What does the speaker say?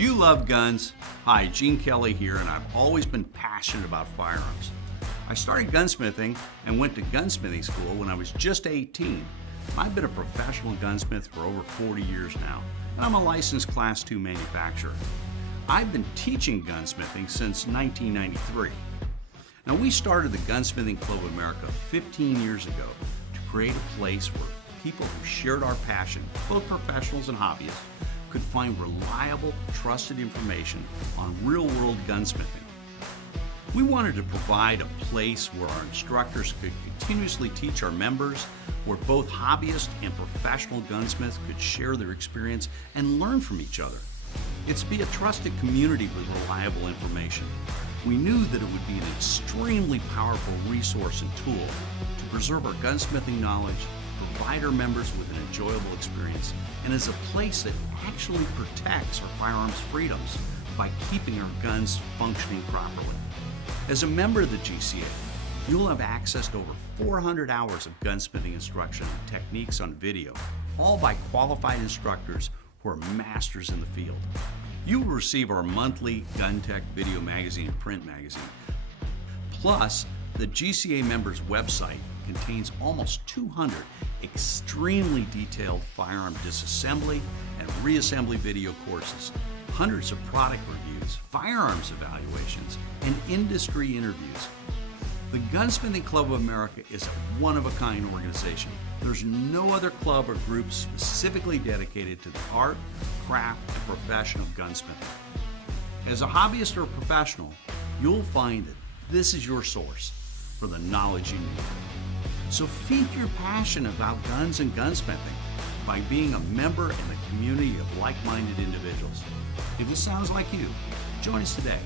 Do you love guns? Hi, Gene Kelly here, and I've always been passionate about firearms. I started gunsmithing and went to gunsmithing school when I was just 18. I've been a professional gunsmith for over 40 years now, and I'm a licensed Class II manufacturer. I've been teaching gunsmithing since 1993. Now, we started the Gunsmithing Club of America 15 years ago to create a place where people who shared our passion, both professionals and hobbyists, could find reliable, trusted information on real-world gunsmithing. We wanted to provide a place where our instructors could continuously teach our members, where both hobbyists and professional gunsmiths could share their experience and learn from each other. It's to be a trusted community with reliable information. We knew that it would be an extremely powerful resource and tool to preserve our gunsmithing knowledge, provide our members with an enjoyable experience, and as a place that actually protects our firearms freedoms by keeping our guns functioning properly. As a member of the GCA, you'll have access to over 400 hours of gunsmithing instruction and techniques on video, all by qualified instructors who are masters in the field. You will receive our monthly Gun Tech video magazine and print magazine. Plus, the GCA members' website contains almost 200 extremely detailed firearm disassembly and reassembly video courses, hundreds of product reviews, firearms evaluations, and industry interviews. The Gunsmithing Club of America is a one-of-a-kind organization. There's no other club or group specifically dedicated to the art, craft, and profession of gunsmithing. As a hobbyist or a professional, you'll find that this is your source for the knowledge you need. So feed your passion about guns and gunsmithing by being a member in a community of like-minded individuals. If this sounds like you, join us today.